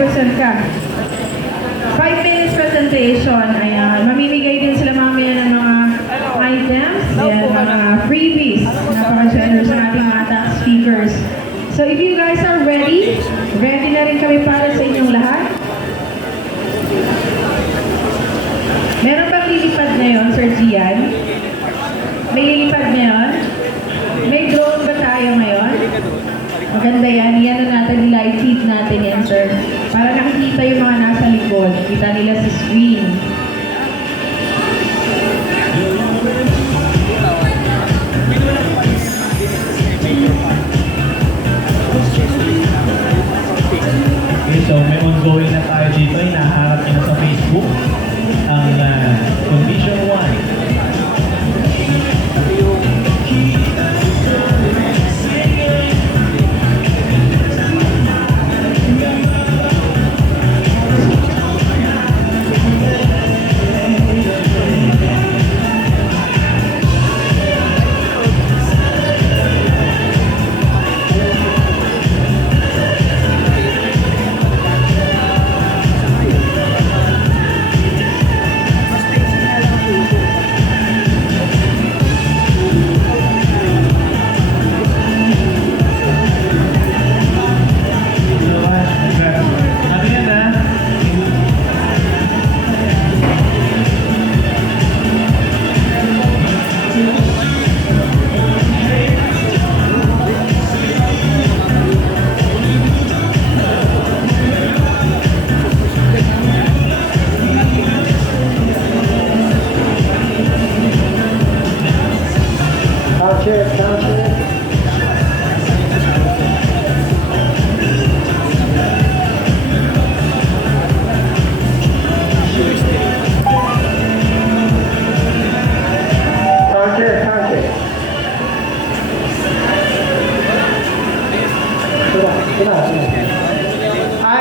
represent ka. 5 minutes presentation, ayan. Mamimigay din sila mamaya ng mga items, ayan, mga freebies. Napaka-generous ng ating mga tax speakers. So if you guys are ready, ready na rin kami para sa inyong lahat. Meron bang lilipad ngayon, Sir Gian? May lilipad ngayon? May drone ba tayo ngayon? Maganda yan. Yan na natin, live feed natin yan, sir. Para nakikita yung mga nasa likod. Kita nila sa screen. Okay, so may ongoing na tayo dito. Inaharap nyo na sa Facebook ang Condition 1.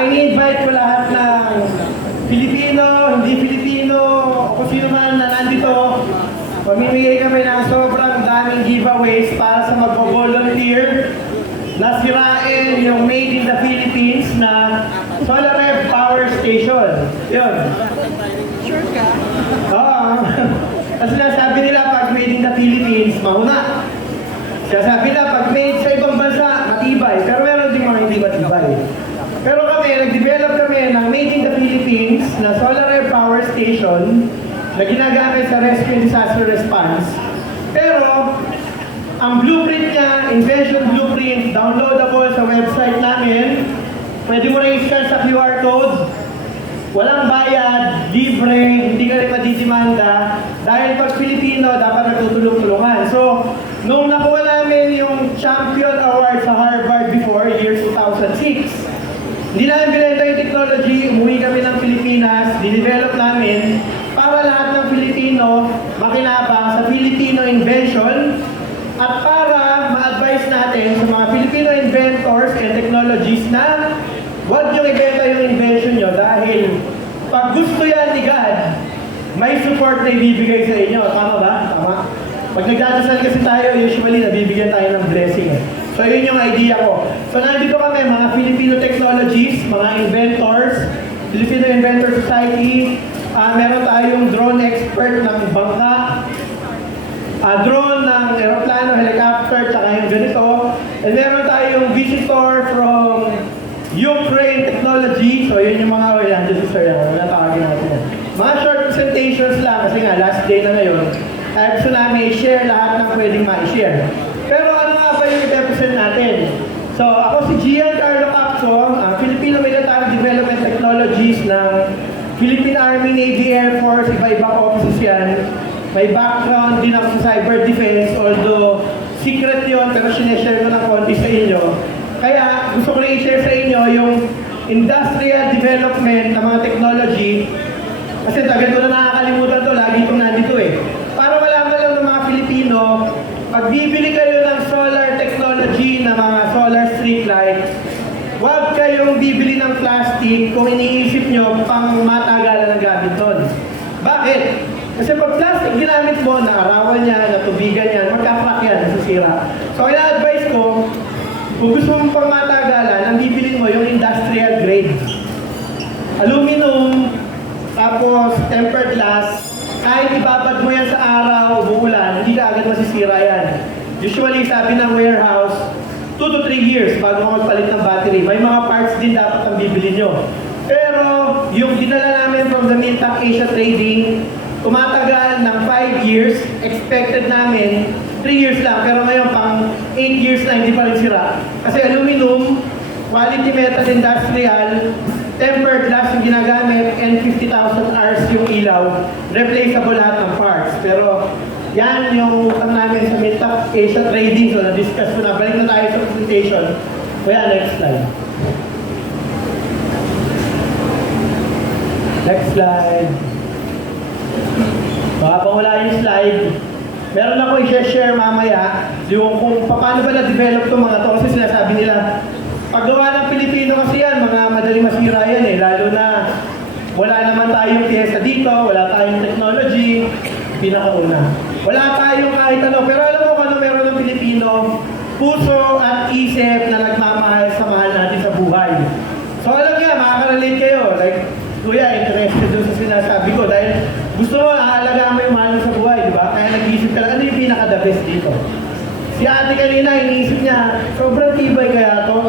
I-invite ko lahat ng Pilipino, hindi Pilipino, o kung sino man na nandito. Pamimigay kami ng sobrang daming giveaways para sa mag-volunteer na sirain yung Made in the Philippines na SolarRev Power Station. Yun. Sure ka? Oo. Kasi sabi nila pag Made in the Philippines, mauna. Sabi nila pag made sa ibang bansa, matibay. Pero meron din mga hindi matibay. Pero kami, nag-develop kami ng Made in the Philippines na SolarRev Power Station na ginagamit sa rescue and disaster response. Pero, ang blueprint niya, invention blueprint, downloadable sa website namin. Pwede mo na i-scan sa QR code. Walang bayad, libre, hindi ka rin madidimanda. Dahil pag Pilipino, dapat nagtutulong-tulungan. So, nung nakuha namin yung Champion Award sa Harvard before, year 2006, hindi namin binenta yung technology, umuwi kami ng Pilipinas, dinevelop namin para lahat ng Pilipino makinabang sa Filipino invention at para ma-advise natin sa mga Filipino inventors and technologies na huwag nyo ibenta yung invention nyo dahil pag gusto yan ni God, may support na ibibigay sa inyo. Tama ba? Tama? Pag nagdadasal kasi tayo, usually nabibigyan tayo ng blessing. So yun yung idea ko. So nandito kami, mga Filipino technologies, mga inventors, Filipino Inventor Society, meron tayong drone expert ng bangka, drone ng aeroplano, helicopter, tsaka yung ganito. And meron tayong visitor from Ukraine Technology. So yun yung mga, yan, this is sir, wala tawagin natin yan. Mga short presentations lang, kasi nga last day na ngayon. Kaya gusto namin i-share lahat ng pwedeng ma-share. Pero ano nga ba yung i-represent natin? So ako si Giancarlo Capso, ang Filipino Military Development Technologies ng Philippine Army, Navy, Air Force, iba-ibang offices yan. May background din ako sa cyber defense, although secret yun, pero sineshare ko ng konti sa inyo. Kaya gusto ko na i-share sa inyo yung industrial development ng mga technology. Kasi tagal ko na nakakalimutan to, lagi itong nandito eh. Para malaman lang ng mga Pilipino, pag bibili kayo ng solar technology na mga solar street lights, huwag kayong bibili ng plastic kung iniisip nyo pang matagalan ng gamit doon. Bakit? Kasi pag plastic ginamit mo, naarawan niya, natubigan yan, magkakrak yan, nasisira. So ina-advise ko, kung gusto mong pang matagalan, ang bibilin mo yung industrial grade. sinasabi ng warehouse, 2 to 3 years bago ka magpalit ng battery. May mga parts din dapat ang bibili nyo. Pero yung dinala namin from the Mintak Asia Trading, tumatagal ng 5 years, expected namin 3 years lang, pero ngayon pang 8 years na hindi pa rin sira. Kasi aluminum, quality metal industrial, tempered glass yung ginagamit, and 50,000 hours yung ilaw. Replaceable lahat ng parts. Pero yan yung utang namin sa Mintak Asia Trading. So na-discuss ko na. Balik na tayo sa presentation. Kaya next slide. Next slide. So habang wala yung slide, meron ako i-share mamaya yung kung paano ba na-develop itong mga to. Kasi sinasabi nila, paggawa ng Pilipino kasi yan, mga madaling masira yan eh. Lalo na wala naman tayong pyesa dito, wala tayong technology, pinakauna. Wala tayong kahit ano, pero alam mo kung ano meron ng Pilipino, puso at isip na nagmamahal sa mahal natin sa buhay. So alam niya, makaka-relate kayo. Like, kuya, interested dun sa sinasabi ko dahil gusto mo, aalagaan mo yung mahal mo sa buhay, di ba? Kaya nag-iisip ka lang, ano yung pinaka-the best dito? Si ate kanina, iniisip niya, sobrang tibay kaya to.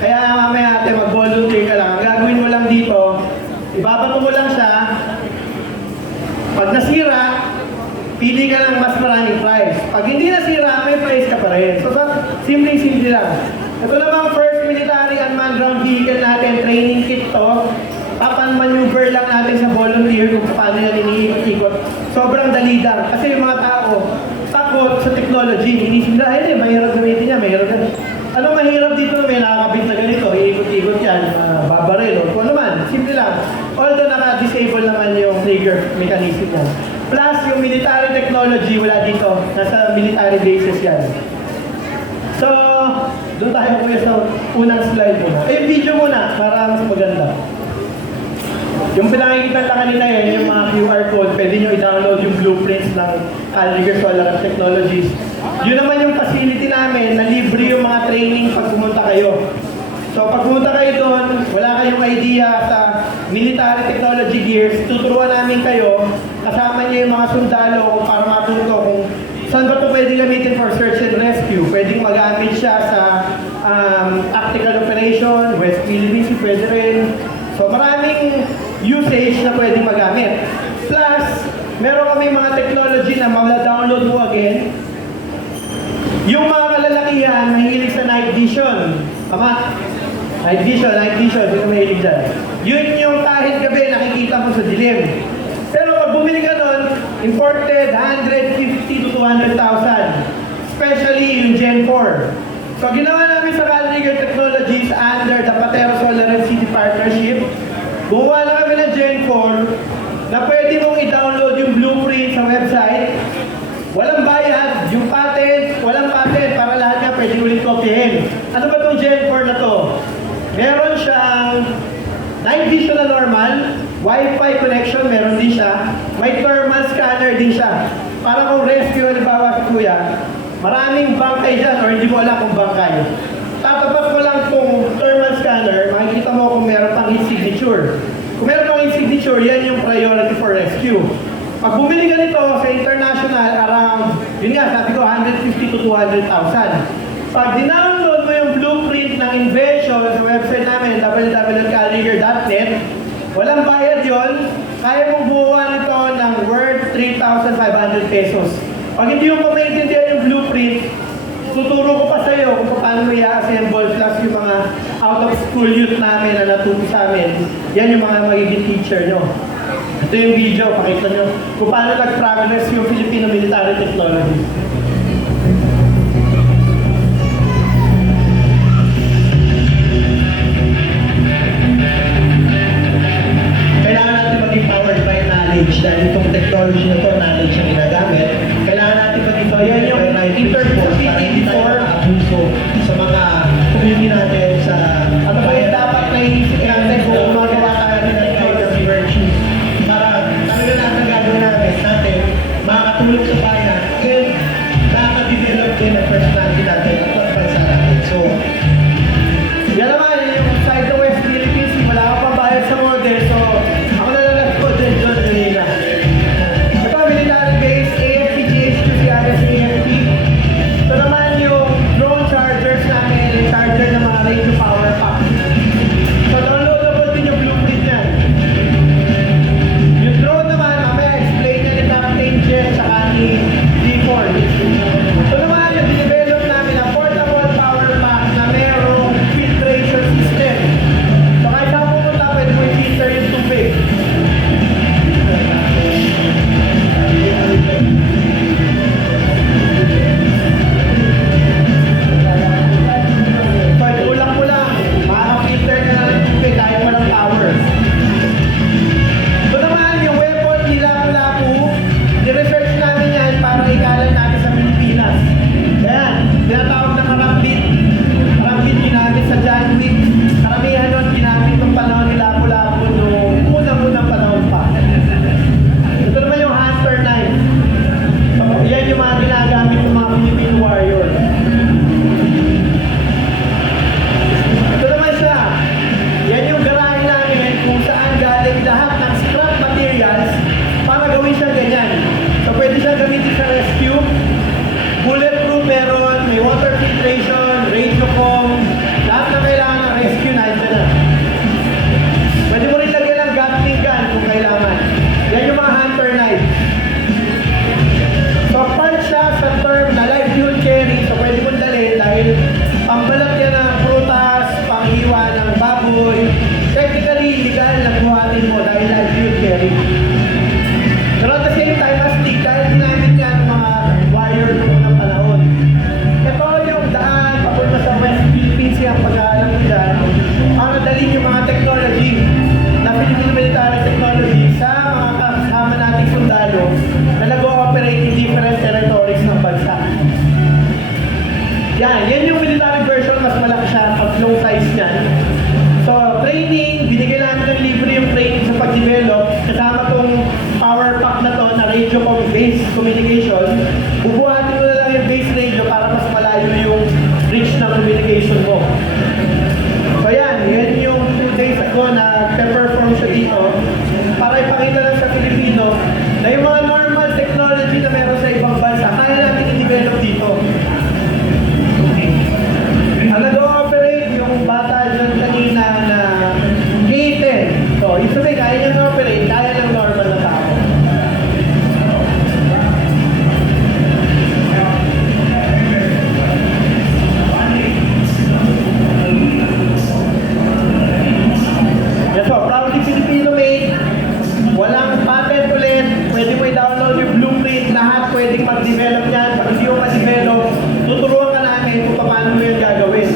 Kaya mamaya ate, mag-volunteer ka lang. Ang gagawin mo lang dito, ibabato mo lang siya. Pag nasira, pili ka lang mas maraming price. Pag hindi nasira, may price ka pa rin. So, simple-simple lang. Ito namang first military unmanned ground vehicle natin, training kit to. Papan maneuver lang natin sa volunteer kung paano yan iniikot-ikot. Sobrang dali lang. Kasi yung mga tao, takot sa technology. Inisip nila, ay, mahirap gamitin niya, mahirap gamitin. Anong mahirap dito? May nakakabit na ganito, iikot-ikot yan, babaril, o kung ano man, simple lang. Although naka-disable naman yung trigger mechanism yan. Plus, yung military technology, wala dito. Nasa military bases yan. So, doon tayo kuya sa unang slide muna. Video muna, para mas maganda. Yung pinakikita lang kanina yung mga QR code, pwede nyo i-download yung blueprints ng Alliger Solar Technologies. Yun naman yung facility namin na libre yung mga training pag pumunta kayo. So pag pumunta kayo doon, wala kayong idea sa military technology gears, tuturuan namin kayo, kasama niyo yung mga sundalo para matuto kung saan ba ito pwede gamitin for search and rescue. Pwedeng magamit siya sa tactical operation, West Philippines, pwede rin. So maraming usage na pwedeng magamit. Plus, meron kami mga technology na ma-download mo again. Yung mga kalalakihan, mahilig sa night vision. Tama? Night vision, hindi ka mahilig dyan. Yun yung kahit gabi nakikita mo sa dilim. Pero pag bumili ka nun, imported 150 to 200,000. Especially yung Gen 4. So ginawa namin sa Alliger Technologies under the Patero Solar and City Partnership. Gumawa na kami ng Gen 4 na pwede mong i-download yung blueprint sa website. Walang bayad, yung patent, walang patent para lahat nga pwede ulit kopyahin. Ano ba itong Gen 4 na to? Meron siyang night vision na normal, Wi-Fi connection, meron din siya. May thermal scanner din siya. Para kung rescue, halimbawa si kuya, maraming bangkay dyan or hindi mo alam kung bangkay. Tatapat mo lang itong thermal scanner, makikita mo kung meron pang heat signature. Kung meron pang heat signature, yan yung priority for rescue. Pag bumili ka nito sa international, around, yun nga, sabi ko, 150 to 200,000. Pag dinownload mo yung blueprint ng invention sa website namin, www.alliger.net, walang bayad yon, kaya mong buuan ito ng worth 3,500 pesos. Pag hindi mo pa maintindihan yung blueprint, tuturo ko pa sa iyo kung paano mo i-assemble plus yung mga out-of-school youth namin na natuto sa amin. Yan yung mga magiging teacher nyo. Ito yung video, pakita nyo kung paano nag-progress yung Filipino military technology. Kailangan natin maging powered by knowledge dahil itong technology na ito, knowledge yung ginagamit. Kailangan natin maging yan yung interpose para hindi tayo abuso sa mga community natin sa ano ba yung dapat na iisip natin kung magawa tayo ng technology virtue para talaga lahat na gagawin natin makakatulong sa bayan and tatlong size niyan. So, training, binigyan namin ng libre yung training sa pag-develop. Kasama tong power pack na to na radio based communication. Bubuhatin mo na lang yung base radio para mas malayo yung reach ng communication mo. So yan yung 2 days ago na perform siya dito para ipakita lang sa Pilipino na yung mga normal technology na meron sa ibang bansa, kaya natin i-develop dito. Ang nag-ooperate yung bata dyan kanina na K10. So, ibig sabihin, kaya niya na-operate, kaya ng normal na tao. Yes po, proudly Filipino made. Walang patent ulit. Pwede mo i-download yung blueprint. Lahat pwedeng mag-develop yan. Pag hindi mo ma-develop, tuturuan ka namin kung paano mo yan gagawin.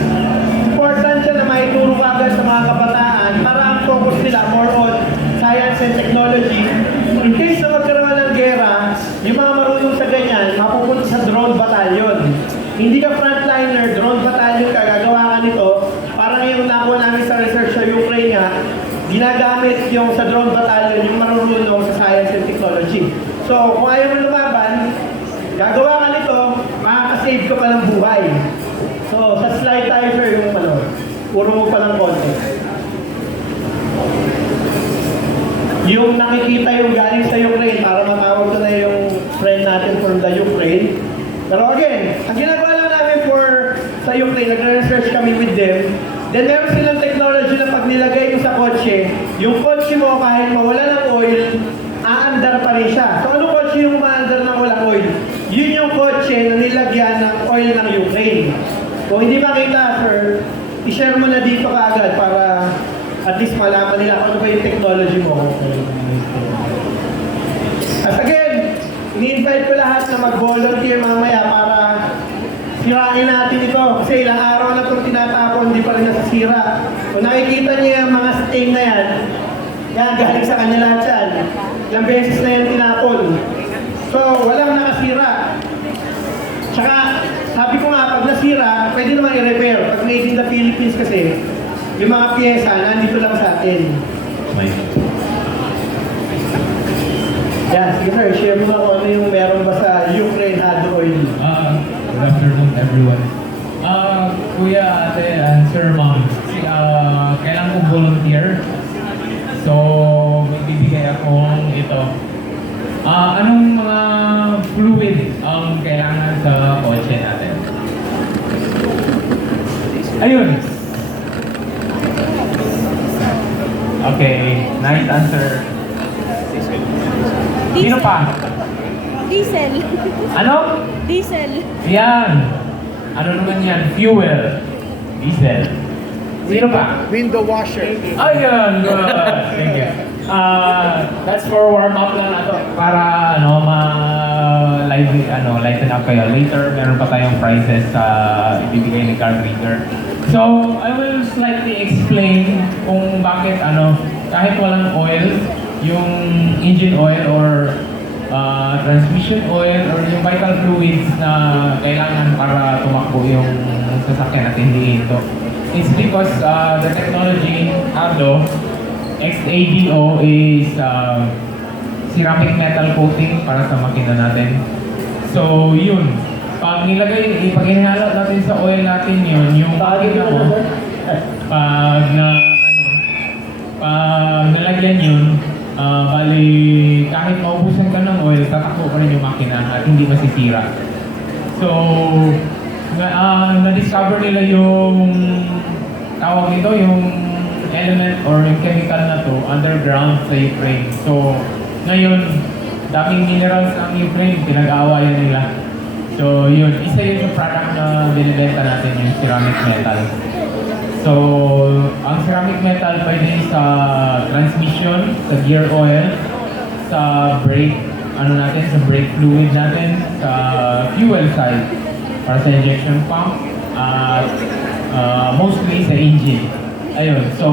Important siya na maituro ka agad sa mga kabataan para ang focus nila more on science and technology. In case na magkaroon ng gera, yung mga marunong sa ganyan, mapupunta sa drone battalion. Hindi ka frontliner, drone battalion ka, gagawa ka nito. Parang yung nakuha namin sa research sa Ukraine nga, ginagamit yung sa drone battalion yung marunong sa science and technology. So, kung ayaw mo lumaban, gagawa ka nito, makakasave ka pa ng buhay. So, sa slide tayo sir, yung puro mo pa ng context. Yung nakikita yung galing sa Ukraine, para matawag ko na yung friend natin from the Ukraine. Pero again, ang ginagawa lang namin sa Ukraine, nagre-research kami with them. Then meron silang technology na pag nilagay mo sa kotse, yung kotse mo kahit mawala ng oil, aandar pa rin siya. So anong kotse yung maandar ng walang oil? Yun yung kotse na nilagyan ng oil ng Ukraine. Kung hindi makita, sir, i-share mo na dito kaagad para at least malaman nila kung ano ba yung technology mo. As again, ini-invite ko lahat na mag-volunteer mamaya para sirain natin ito. Kasi ilang araw na itong tinatapon, hindi pa rin nasasira. Kung nakikita niyo yung mga stain na yan galing sa kanya lahat yan. Ilang beses na yan tinapon. So, walang nakasira. Tsaka, sabi ko nga, pag nasira, pwede naman i-repair. Pag made in the Philippines kasi, yung mga pyesa, nandito lang sa atin. Yan, sige sir, share mo na kung ano yung meron ba sa Ukraine hard oil. Good afternoon everyone. Kuya, ate, and sir, ma'am, kailangan kong volunteer. So, may bibigay akong ito. Anong mga fluid ang kailangan sa kotse natin? Ayun. Okay, nice answer. Sino pa? Diesel. Ano? Diesel. Yan. Ano naman yan? Fuel. Diesel. Sino pa? Window washer. Ayun. Good. Thank you. That's for warm up lang ato para lighten up kayo. Later, meron pa tayong prices sa ibibigay ni carburetor. So, I will slightly explain kung bakit kahit walang oil, yung engine oil or transmission oil or yung vital fluids na kailangan para tumakbo yung sasakyan at hindi ito. It's because the technology, XADO is ceramic metal coating para sa makina natin. So yun, pag hinalo natin sa oil natin yun, yung makina mo, pag nalagyan yun, bali kahit maubusan ka ng oil, tatakbo pa rin yung makina at hindi masisira. So, na-discover nila yung tawag nito, yung element or yung chemical na to underground sa Ukraine. So, ngayon, daming minerals ang Ukraine, pinag-aawayan nila. So, yun, isa yun yung product na binibenta natin, yung ceramic metal. So, ang ceramic metal pwede sa transmission, sa gear oil, sa brake, sa brake fluid natin, sa fuel side, para sa injection pump, at mostly sa engine. Ayun, so,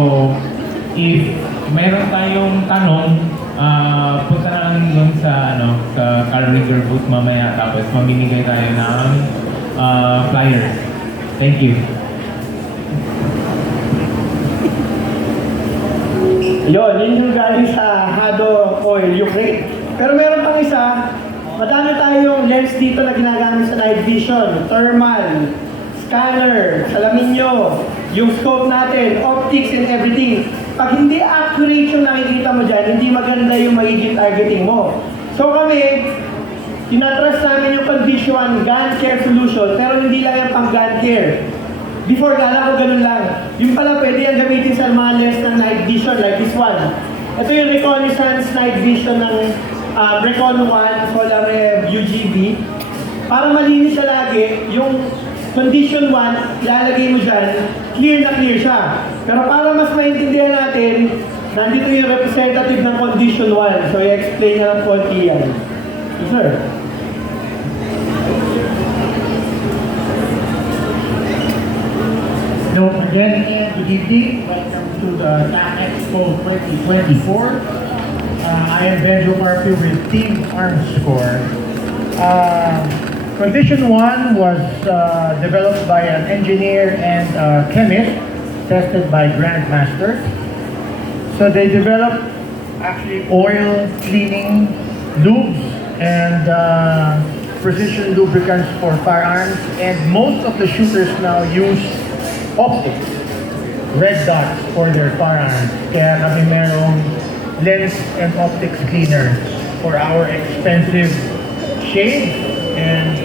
if mayroon tayong tanong, punta na lang doon sa carburetor booth mamaya, tapos mamimigay tayo ng flyers. Thank you. Yun yung galing sa Hado Oil, Ukraine. Pero meron pang isa, madami tayong lens dito na ginagamit sa night vision, thermal, scanner, salamin nyo, yung scope natin, optics and everything. Pag hindi accurate yung nakikita mo dyan, hindi maganda yung magiging targeting mo. So kami, tinatrust namin yung condition gun care solution, pero hindi lang yung pang gun care. Before, kala ko ganun lang. Yung pala pwede yan gamitin sa mga lens ng night vision like this one. Ito yung reconnaissance night vision ng Recon 1 Solar Rev UGV. Para malinis siya lagi, yung condition 1, ilalagay mo dyan, clear na clear siya. Pero para mas maintindihan natin, nandito yung representative ng condition 1. So, i-explain na lang konti yan. Yes, sir. So again, good evening. Welcome to the TAC Expo 2024. I am Benjo Marpio with Team Armscore. Condition 1 was developed by an engineer and chemist, tested by Grandmaster. So they developed actually oil cleaning lubes and precision lubricants for firearms, and most of the shooters now use optics, red dots for their firearms. Kaya kami merong lens and optics cleaner for our expensive shade and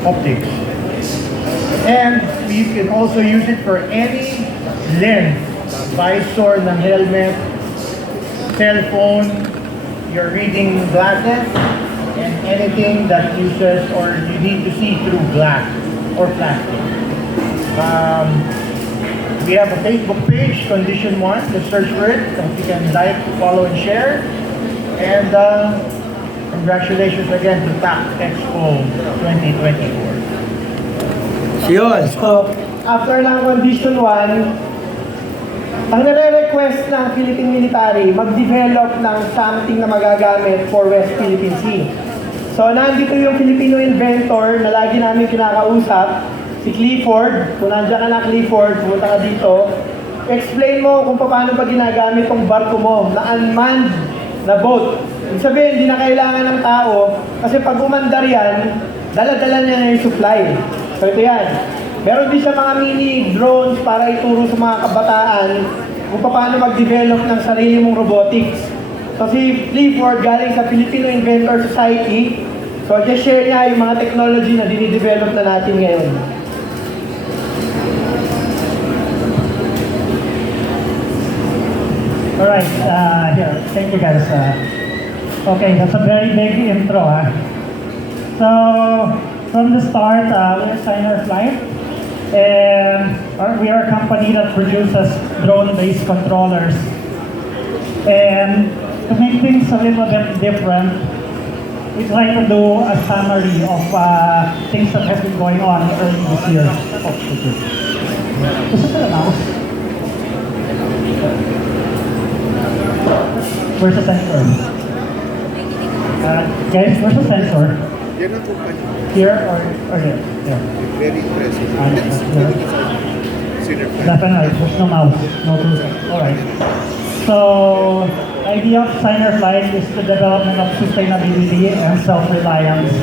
optics. And we can also use it for any lens, visor ng helmet, cell phone, your reading glasses, and anything that uses or you need to see through glass or plastic. We have a Facebook page, Condition 1, just search for it, so you can like, follow, and share. And congratulations again to TAC Expo 2024. Yun. So, after ng condition 1, ang nare-request ng Philippine Military, mag-develop ng something na magagamit for West Philippine Sea. So, nandito yung Filipino inventor na lagi namin kinakausap, si Clifford. Kung nandiyan ka na, Clifford, pumunta ka dito. Explain mo kung paano ba ginagamit tong barko mo na unmanned na boat. Ibig sabihin, hindi na kailangan ng tao kasi pag umandar yan, dala-dala niya na yung supply. So ito yan. Meron din siya mga mini drones para ituro sa mga kabataan kung paano mag-develop ng sarili mong robotics. So si Clifford galing sa Filipino Inventor Society. So just share niya yung mga technology na dinidevelop na natin ngayon. Alright, here, thank you guys. Okay, that's a very big intro. So, from the start, we're Signer Flight, and we are a company that produces drone-based controllers. And to make things a little bit different, we try to do a summary of things that have been going on early this year. Oh, this is an mouse. Where's the sensor? Guys, where's the sensor? Here or here? Here. Very impressive. Definitely, there's no mouse, no tools. Alright. So, the idea of Signer Flight is the development of sustainability and self-reliance.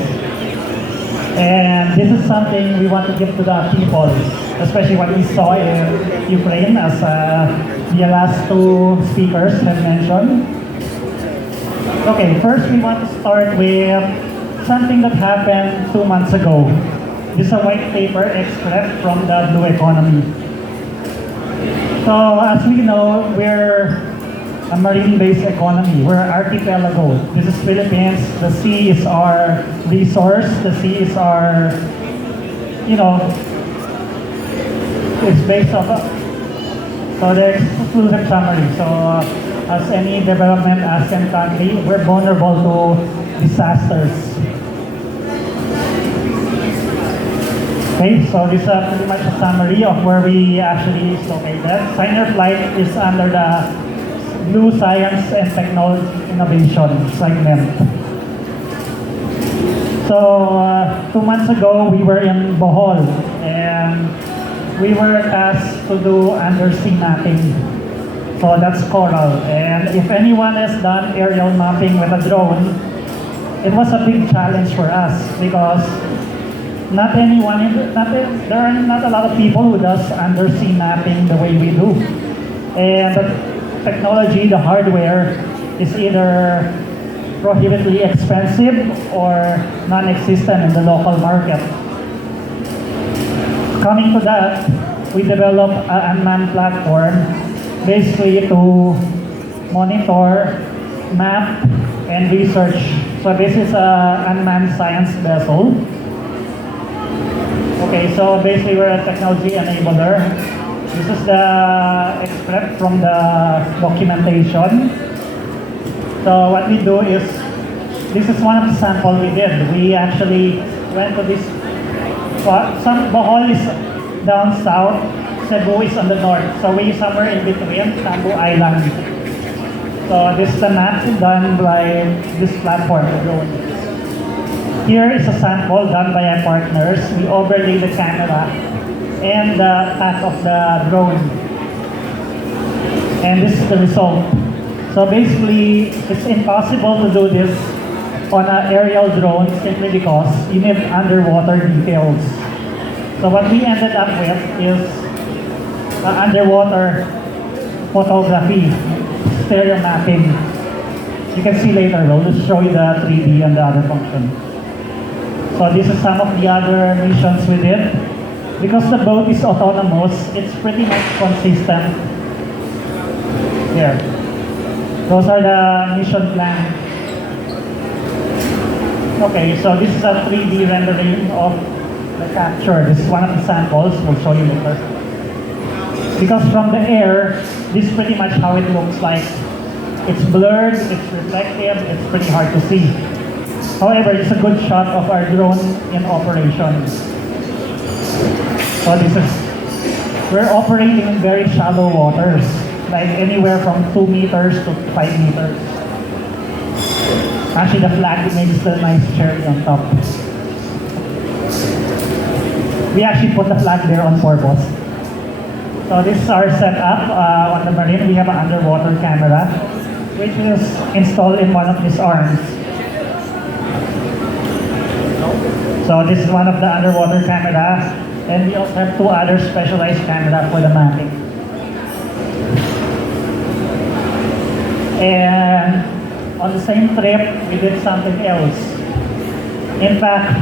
And this is something we want to give to the people, especially what we saw in Ukraine, as the last two speakers have mentioned. Okay, first we want to start with something that happened 2 months ago. This is a white paper extract from the Blue Economy. So, as we know, we're a marine-based economy. We're an archipelago. This is Philippines. The sea is our resource. The sea is our, it's based on. So the exclusive summary. So as any development ASEAN country, we're vulnerable to disasters. Okay, so this is pretty much a summary of where we actually is located. Signer Flight is under the Blue Science and Technology Innovation segment. So 2 months ago, we were in Bohol, and we were tasked to do undersea mapping. So that's coral. And if anyone has done aerial mapping with a drone, it was a big challenge for us because there are not a lot of people who does undersea mapping the way we do. And the technology, the hardware, is either prohibitively expensive or non-existent in the local market. Coming to that, we developed an unmanned platform basically to monitor, map, and research. So this is an unmanned science vessel. Okay, so basically we're a technology enabler. This is the extract from the documentation. So what we do is, this is one of the samples we did. We actually went to this, Bohol is down south, Cebu is on the north. So we somewhere in between, Tambu Island. So this is the map done by this platform, the drone. Here is a sample done by our partners. We overlay the camera and the path of the drone. And this is the result. So basically, it's impossible to do this on an aerial drone simply because you need underwater details. So what we ended up with is underwater photography, stereo mapping. You can see later, we'll just show you the 3D and the other function. So this is some of the other missions we did. Because the boat is autonomous, it's pretty much consistent. Here. Those are the mission plan. Okay, so this is a 3D rendering of the capture. This is one of the samples. We'll show you later. Because from the air, this is pretty much how it looks like. It's blurred, it's reflective, it's pretty hard to see. However, it's a good shot of our drone in operation. So this is, we're operating in very shallow waters, like anywhere from 2 meters to 5 meters. Actually, the flag makes the nice cherry on top. We actually put the flag there on purpose. So this is our setup on the marine. We have an underwater camera, which is installed in one of these arms. So this is one of the underwater cameras, and we also have 2 other specialized cameras for the mapping. And on the same trip, we did something else. In fact,